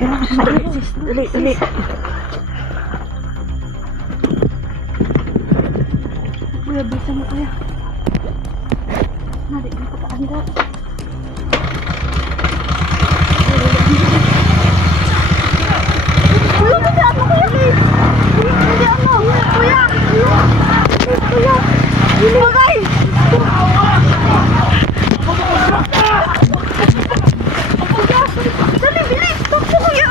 Dali, dali. Kuya, bisa mo kuya. Nari, ang pataanda. Kuya, hindi ano kuya. Hindi ano. Kuya. Kuya. Bagay. Dali, bilis. Tukso kuya.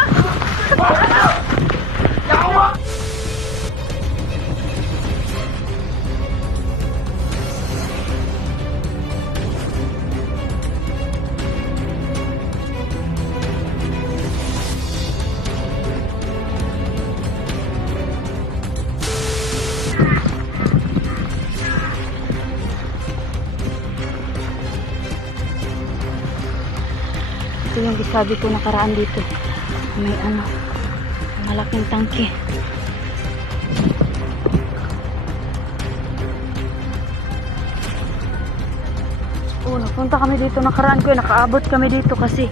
Ito yung sabi ko nakaraan dito. May ano, malaking tangke. Oh, napunta kami dito nakaraan ko. Nakaabot kami dito kasi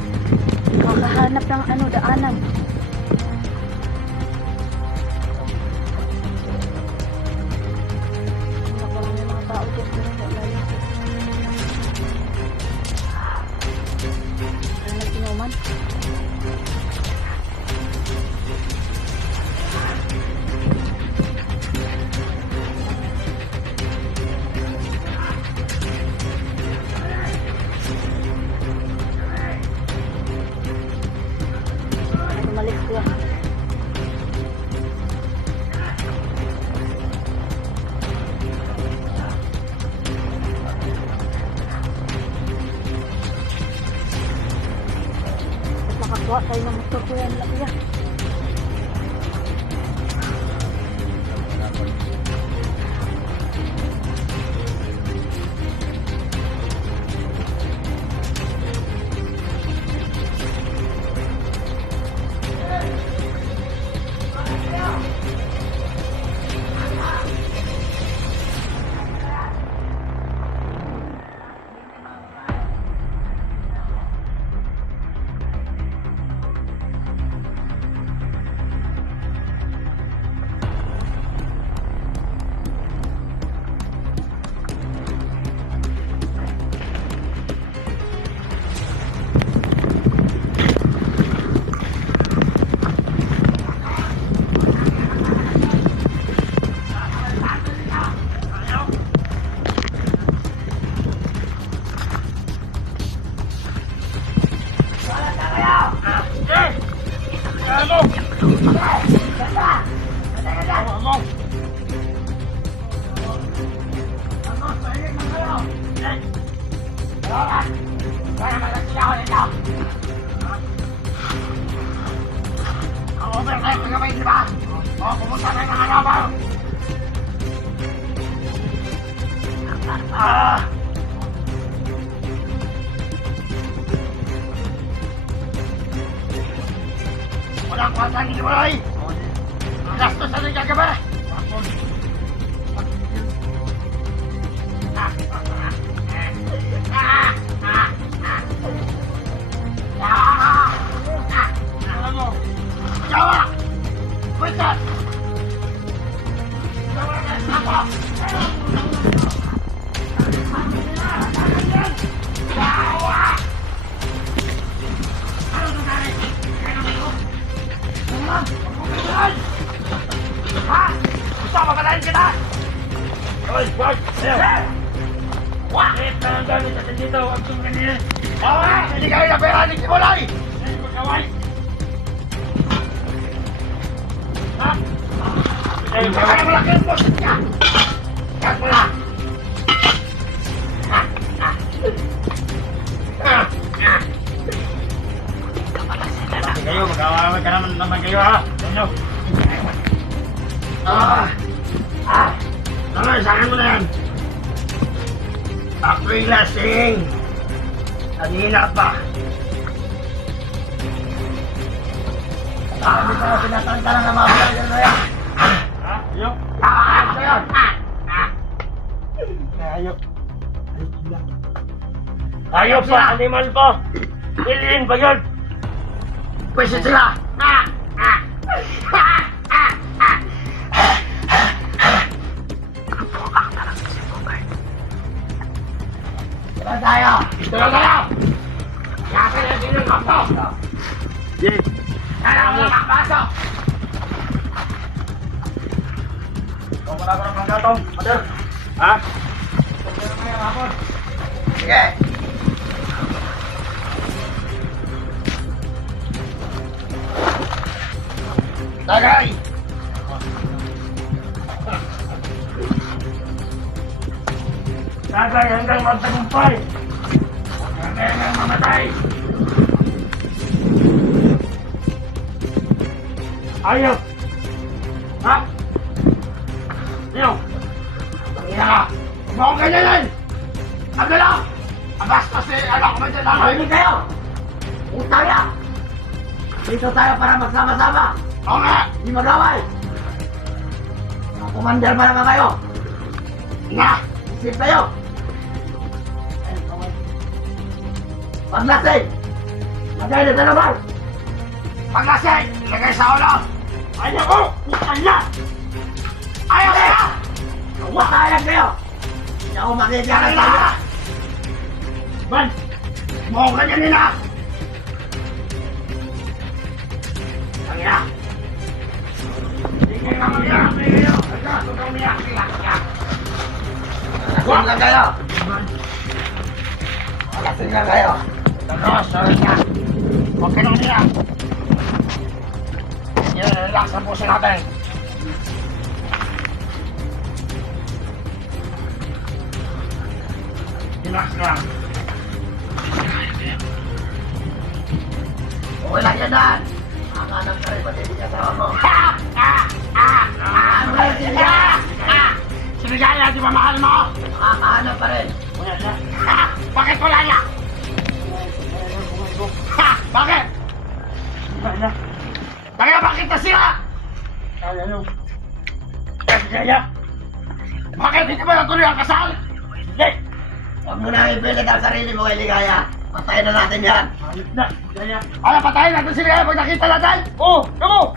kakahanap ng ano, daanan. Nakaraan yung mga tao dito. Nagsinuman. Umalis ko. Nakakuha tayo ng motor ko yan, kuya. Walang kwasa ni Boy! Gastos sa nang gagabi! Jawa! Putas! Ha? Gusto mapalain kita? Hoy, wag! Bakit ka nang gamit natin dito? Huwag kong ganyan! Hindi kayo na pera ni Kimolay! Hindi ko kaway! Ha? Hindi kayo malaki ang boses niya! Kaya mo na! Kayo, mag-awawag ka naman kayo ha! Ano? Tama, saan mo na yan? Ako'y lasing! Kanina pa! Dami ka pinatangka lang na mga player na yan! Ha? Ayok! Ayok sa'yo! Ayok! Ayok pa! Animal po! Piliin ba yun? Pwede sila! Kabuang talaga si Bogart. Tuloy tayo! Tuloy tayo! Yakin na din yung kapto! Sige. Kailangan mo lang makapasok! Wala ko ng panggatong. Mother. Ha? Sige! Tagay! Tagay hanggang magtagumpay. Hanggang mamatay! Ayaw. Ha? Ayaw. Tingnan ka! Huwag mo akong ganyanin! Abdala! Abastos eh! Anak ko ba dyan? Makinig kayo! Utang ya! Dito tayo para magsama-sama! Oo nga! Hindi mag-away! Mga commander pa naman kayo! Nga! Isip kayo! Paglasing! Lagay na sa naman! Paglasing! Lagay sa ulo! Ayaw ko. Utang na. Ayaw kayo! Wakayan kayo! Hindi ako makikita sa inyo! Ban. Mo ganyan nila! Ang ina! Sige nga mag-iyak! Huwag kang umiyak! Lasing lang kayo! Lasing lang kayo! Sorry nga! Huwag ka nang umiyak! Relax ang puso natin! Relax lang! Wala yan dan! Nakakanap ka rin pati yung asawa mo! Ano ba yung Sinigaya, di ba mahal mo? Nakakahanap pa rin! Wala na. Bakit wala niya? Bakit? Wala na. Kaya bakit nasira? Ayaw. Kaya. Bakit hindi ba natuloy ang kasal? Hindi. Huwag mo na ipilit ang sarili mo kay Ligaya. Patayin na natin yan. Ayos na. Kaya. Ano, patayin natin si Ligaya pag nakita natin? Oh, ako.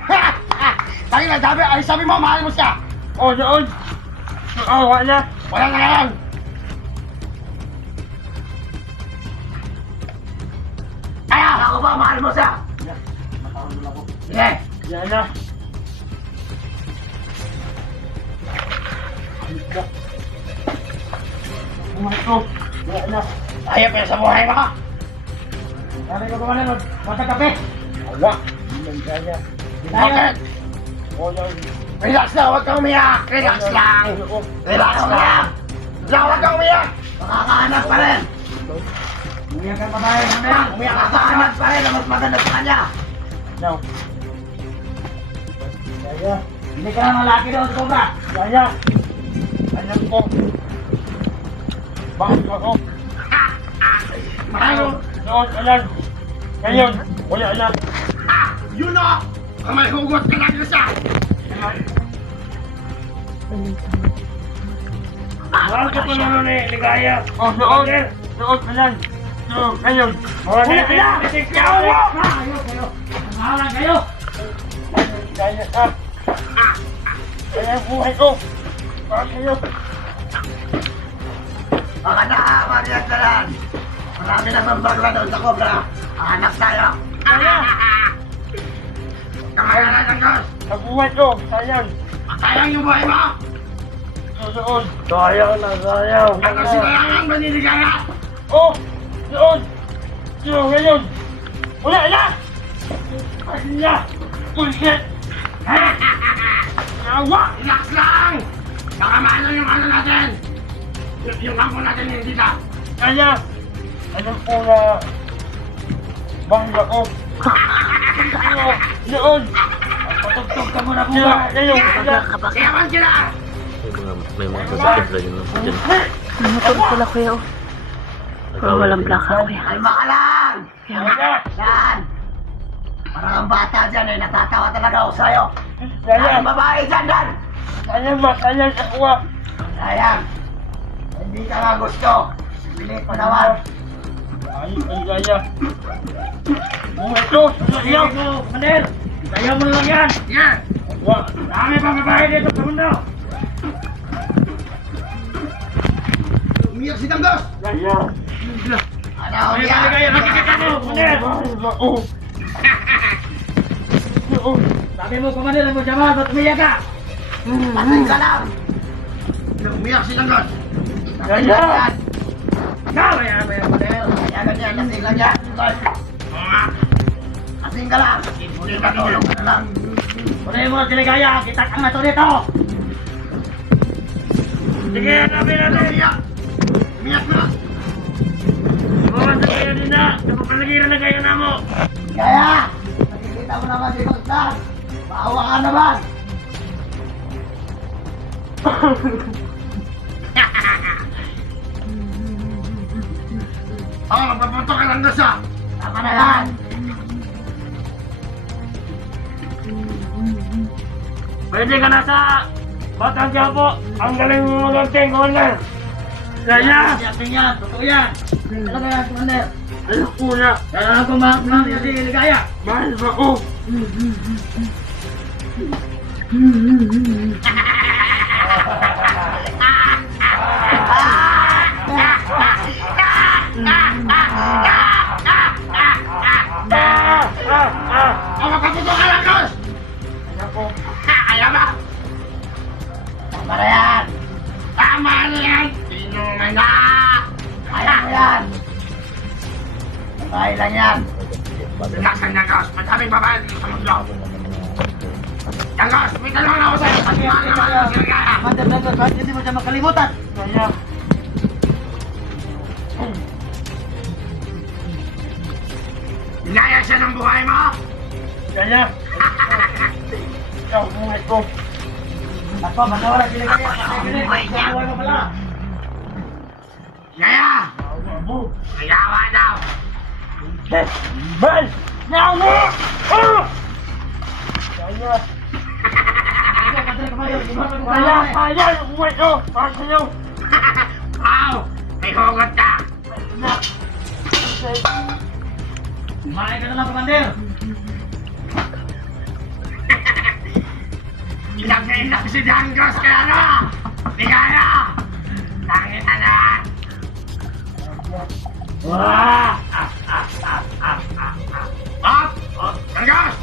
Tayo na, sabi mo, mahal mo siya. Oh, doon. Oh, wala. Wala na ngayon. Kaya, ako ba, mahal mo siya? Matawag ako. Sige. Yan na. Ayos na. Buhay ko. Wala na. Ayop yan sa buhay mo. Sabi ko kung ano, magkakape. Wala. Hindi kaya. Bakit? Oh, yun. Relax lang, huwag kang umiyak. Relax lang. Relax lang. Huwag kang umiyak. Makakahanap pa rin. Umiyak ka pa tayo. Mamaya. Umiyak kakahanap pa rin na mas maganda sa kanya. No. Kaya. Hindi ka na malaki daw sa sobra. Kaya. Alam ko. Bakit ako? Mahal. Noon, alam. Ngayon, wala alam. Yun o! May hugot ka lang siya. Mahal ka pa naman eh, Ligaya. Oh, noon. Noon, alam. Noon, ngayon. Wala alam. Kayo. Mahalan kayo. Kaya ka. Kaya ang buhay ko. Para kayo. Baka na, Marias na lang. Marami naman bagla doon sa Cobra. Hanap tayo. Kaya. Kamayanan ng Diyos. Ang buhay ko. Sayang. Sayang yung buhay mo. Noon. Sayang na, sayang. Ano sinayangan ba niligaya? Oh! Noon! Noon, ngayon! Wala na! Wala! Bullshit! Nawa! Relax lang! Baka maano yung ano natin. Yung kampo natin hindi ka. Kaya! Alam ko na... Bangga ko! Noon! Patugtog ka muna po Ngayon! ba? Ngayon! Wala! Siyaman sila! May mga sasakit na yun. May motor pala kuya oh. Pero walang plaka kuya. Kalma ka lang! Kaya nga. Yan! Parang ang bata dyan eh, natatawa talaga ako sa'yo. Sayang! Ang babae dyan, Dan! Sayang ba? Sayang ako ah! Sayang! Hindi ka nga gusto. Pilit mo naman. Ay, ligaya. Buhay ko! Ayaw mo, Manel! Ayaw mo lang yan! Yan! Dami pang babae dito sa mundo! Umiyak si Tanggos! Ayaw! Ano, Ay, umiyak? ligaya! Nakikita mo, Manel! Oo! Oo! Sabi mo, Manel, ang magjamal, ba't umiyak ka? Patay ka lang! Umiyak si Tanggos! Ligaya! Kaya ba yan, Manel? Kaya ganyan, lasing lang yan. Oo nga. Lasing ka lang. Hindi ka tulong ka na lang. Puri mo si Ligaya! Kita kang nato dito! Sige, hanapin natin! Umiyak! Umiyak na! Buwan sa kayo din na! Kapapalagiran na kayo na mo! Kaya! Nakikita mo naman si Bagdad! Maawa ka naman! Oh, magpapunto ka lang doon. Tama na yan! Pwede ka na sa Batang Quiapo! Ang galing mo maganting, Commander! Kaya! Yakin yan! Totoo yan! Talaga yan, Commander! Ayok po na! Kaya ako mga si Ligaya! Mahal ba ko? Oh, magpapunto ka lang doon! Ako! Kaya ba? Tama na yan! Tama na yan! Tinungan na! Kaya mo yan! Babae lang yan! Binasan niya, Gos! Madaming babae dito sa mundo! Yan, Gos! May talungan ako sa'yo! Pati mga naman si Ligaya! Mandar, kahit hindi mo siya makalimutan! Kaya! Ligaya siya ng buhay mo! Kaya! Ikaw, buhay ko! Ako, masawala si Ligaya! Buhay niya! Buhay mo pala! Ligaya! Kayawa daw! Bal! Now mo! Ah! Kaya! Kaya! Kaya! Buhay ko! Para sa'yo! Wow! May hugot ka! Kumain ka na lang, Commander! Ilang na ilang si Dangos kaya na! Ligaya! Tangin na na! Wah! Up! Dangos!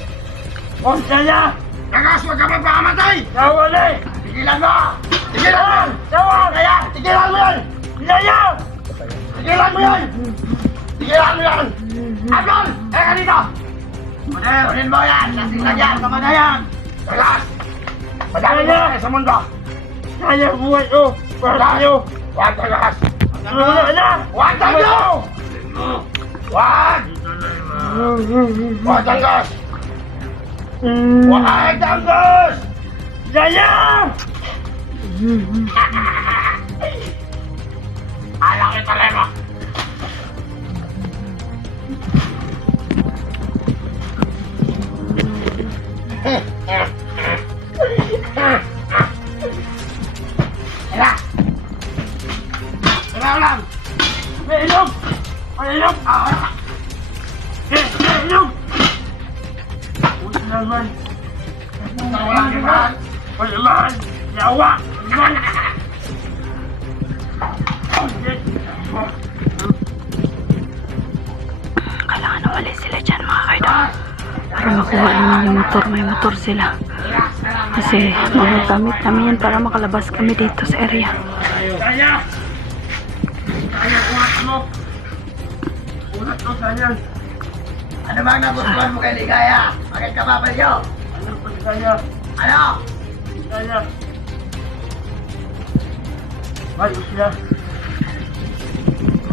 Huwag kaya! Dangos, huwag ka magpakamatay! Nawali! Tigilan mo! Tigilan mo! Tawag! Kaya! Tigilan mo yan! Kaya! Tigilan mo yan! Tigilan mo yan! Abdul! Teka dito! Kunin mo yan! Lasing na yan! Tama na yan! Dangos! Madami na sa mundo! Kaya buhay ko! Para sa'yo! Huwag Dangos! Wala na! Huwag Dangos! Huwag! Huwag Dangos! Huwag Dangos! Kaya! Alang kita lema! Tira! Tira ulang! May ilog! May ilog! Ah! May ilog! Uy naman! Ulang naman! Uy naman! Yawa! Naman! Kailangan umalis sila dyan mga kaidol. Para makuha namin yung motor. May motor sila. Kasi magagamit namin yan para makalabas kami dito sa area. Kaya! Kaya kuhat mo! Kuhat mo kaya! Ano bang nagustuhan mo kay Ligaya? Bakit ka babaliw? Ano pa si kaya? Ano? Kaya! Ayos siya!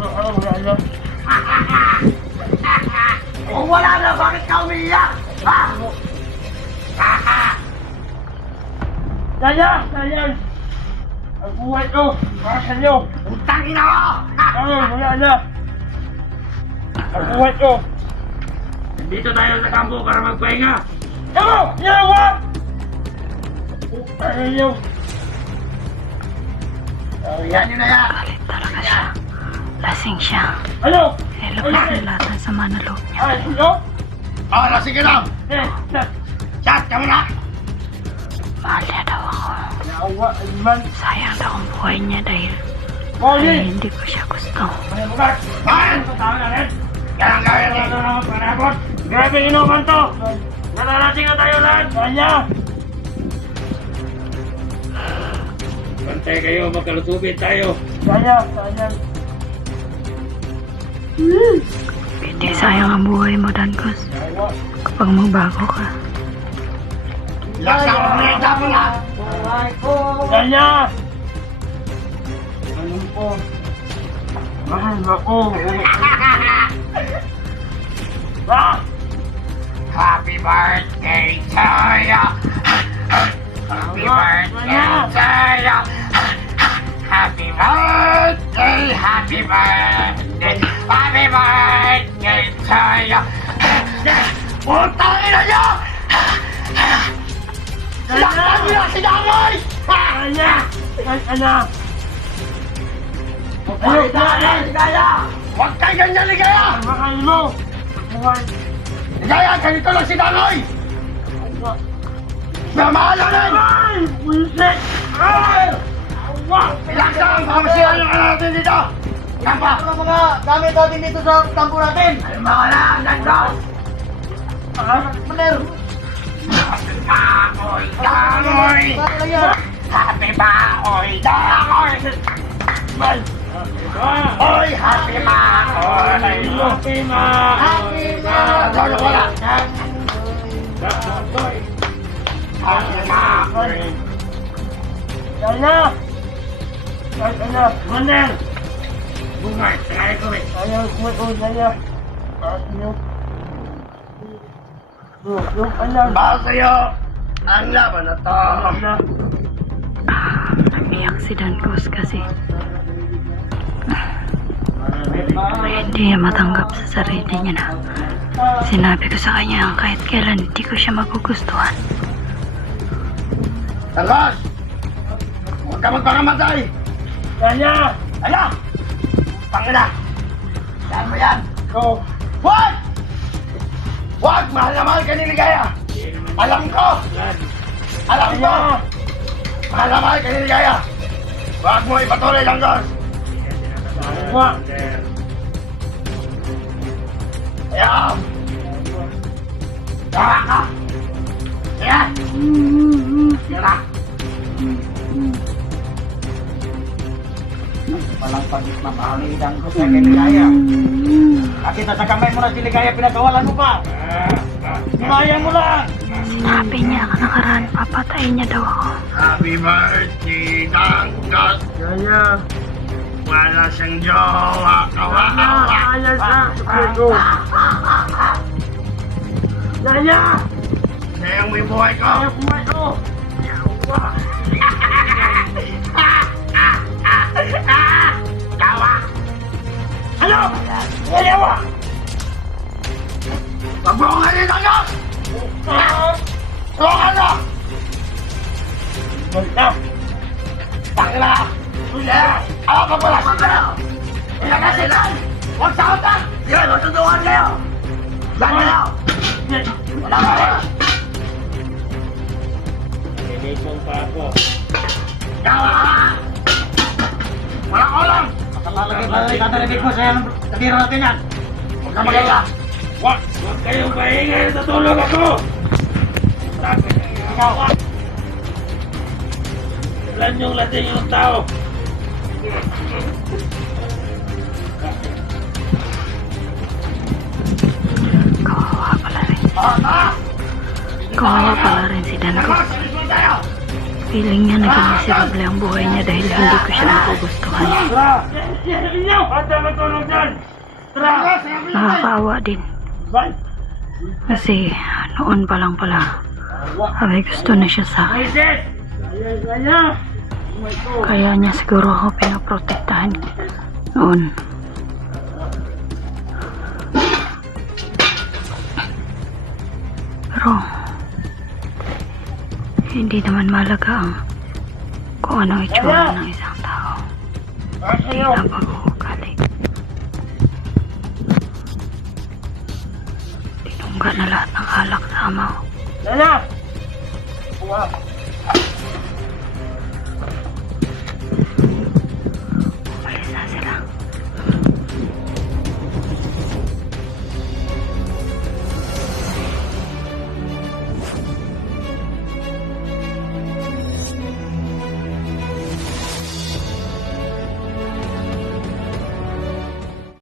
Oo, kaya! Kung wala na, bakit ka umiiyak? Ha? Kaya! Kaya! Ang buhay ko! Para sa inyo! Utang ina mo! Oo, wala na! Ang buhay ko! Dito tayo sa kampo para magpahinga! Ako! Yawa! Utang inyo! Yan yun na yan! Galit talaga siya. lasing siya. Ano? Eh, labas na lahat ng sama na loob niya. Ano? Ah, sige lang. Chat, kami na. Mahal niya daw ako. Naawa, man. Sayang daw ang buhay niya dahil Molly! ay hindi ko siya gusto. Ano ba? Man! Tama na rin. Kailangan gawin Ano mo. naman panabot? Grabe inuman to! Nararating na tayo lahat! Kanya! Pantay kayo, magkalusubin tayo. Kanya! Kanya! Hindi sayang ang buhay mo, Dancos. Naawa! Kapag magbago ka. Laksa ko na mo na. Kanya! Ano po? Mahal ako! Ah! Happy birthday to you. Happy birthday to you. Happy birthday, happy birthday, happy birthday to you. Putang ina niyo! Laksan niyo si Dangoy! Kanya! Kanya! Ayok na! Ligaya! Huwag kayo ganyan, Ligaya! Mahal mo! Buhay! Ligaya, ganito lang si Dangoy! Namahala rin! Ay! Bullshit! Ay! Awa! Laksan! Pamasihan yung natin dito! Kampa! Ano mga gamit natin dito sa tampo natin? Ay mga lang! Dangoy! Maner! Bakoy! Dangoy! Happy Bakoy! Dangoy! Mal! Oy! Happy Bakoy! Happy ma! Happy Bakoy! Wala! Happy Bakoy! Kanya! Kanya! Maner! Bungay! Tagay ko rin! Kanya! Kanya! Kanya! Yung alam! Para sa'yo, ang laban na to! Namiyak si Dancos kasi hindi niya matanggap sa sarili niya na sinabi ko sa kanya kahit kailan hindi ko siya magugustuhan. Tangos! Huwag ka magpakamatay! Kanya! Ala! Pangina! Saan mo yan? Go! Huwag! Huwag! Mahal na mahal ka ni Ligaya! Alam ko! Alam ko! Mahal na mahal ka ni Ligaya! Huwag mo ipatuloy lang, Gos! Awa! Ayaw! Tawa ka! Sige! Sige na! Walang pagmamahalitan ko sa Ligaya. Nakita sa kamay mo na si Ligaya, pinagawalan mo pa. Hinayang mo lang. Sinabi niya nakaraan papatayin niya daw ako. Happy birthday, Dangos! Kanya. Wala siyang jowa! Kawa-kawa! Ayos na. Go. Kanya. Sayang mo yung buhay ko! Kaya kumay ko. Kawa! Ano? Kaya mo. Wag mo akong halin, Dangos! Tulungan mo! Basta. Tangina! Alam ko pala sila! Ilan na sila! Huwag sa utang! Yan, matutulungan kayo! Yan kayo! Wala ka rin! Nilipong pa ako. Kawa ka! Wala ko lang! Tatalagay ko sa tiro natin yan. Huwag ka mag-ala! Wag kayong paingay, natulog ako! Ilan yung lasing yung tao? Kawawa pala rin. Ah! Kawawa pala rin si Dancos. Dangos! Alis mo tayo! Feeling niya naging miserable ang buhay niya dahil hindi ko siya nagugustuhan. Tara. Inyo. Basta matulog dyan. Tara. Dangos! Sabi mo tayo! Nakakaawa din. Bye. Kasi noon pa lang pala may gusto na siya sa akin. Isis. Kanya. Kaya niya siguro ako pinaprotektahan noon. Pero hindi naman malaga ang kung ano itsura ng isang tao. Hindi Ayaw. ang pag-uugali. Bumangga na lahat ng alak sa amaw. Lala! Uwa!